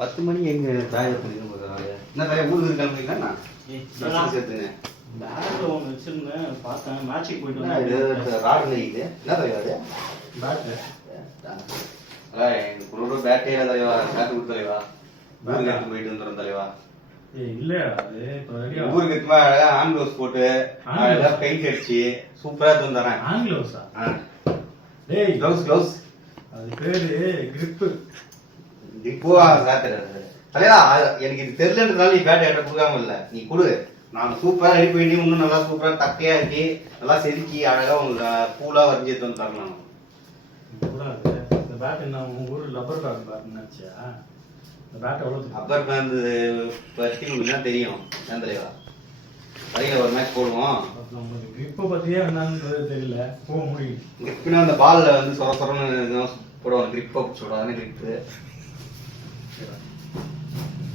10 மணி எங்க தயார் பண்ணிட்டு போறாங்க. என்ன தயார் ஊருக்கு கிளம்புறீங்களா? சேர்த்துங்க. பேக்ல ஒன்று வச்சிருந்தேன், பார்த்தேன் மேட்சுக்கு போயிட்டு வந்தேன். ராடு இது என்ன தலைவா? பேட்டு எனக்கு பேட்டே இல்லை தலைவா. பேட்டு கொடுத்து தலைவா. ஊருக்கு போயிட்டு வந்துடும் தலைவா. இல்லையா அது ஊருக்கு இருக்குமா அழகா ஹேண்ட் க்ளவுஸ் போட்டு அழகா பெயிண்ட் அடிச்சு சூப்பரா தந்துறேன். ஹேண்ட் க்ளவுஸா? டேய் க்ளவுஸ் அது பேரு கிரிப். இப்போவா சாத்துறது தலைவா? எனக்கு இது தெரியலன்றதுனால நீ பேட்டை என்கிட்ட கொடுக்காம இல்ல, நீ கொடு. நான் சூப்பரா ரெடி பண்ணி இன்னும் நல்லா சூப்பரா தக்கையா இருக்கி நல்லா செதுக்கி அழகா உங்களுக்கு பூலா வரைஞ்சி எடுத்து வந்து தரணும். இந்த பேட் என்ன உங்க ஊர் லப்பர் பேட் நினைச்சியா? இந்த பேட் எவ்வளவு? அப்பர் பேண்ட் பத்தி உங்களுக்கு தான் தெரியும் ஏன் தலைவா? தலையில ஒரு மேட்ச் போடுவோம். நம்மளுக்கு கிரிப்பை பத்தியே என்னன்றது தெரியல. போக முடியும். கிரிப்னா அந்த பால்ல வந்து சொர சொரன்னு போடுவாங்க. கிரிப்பை சொல்றாங்க கிரிப்பு.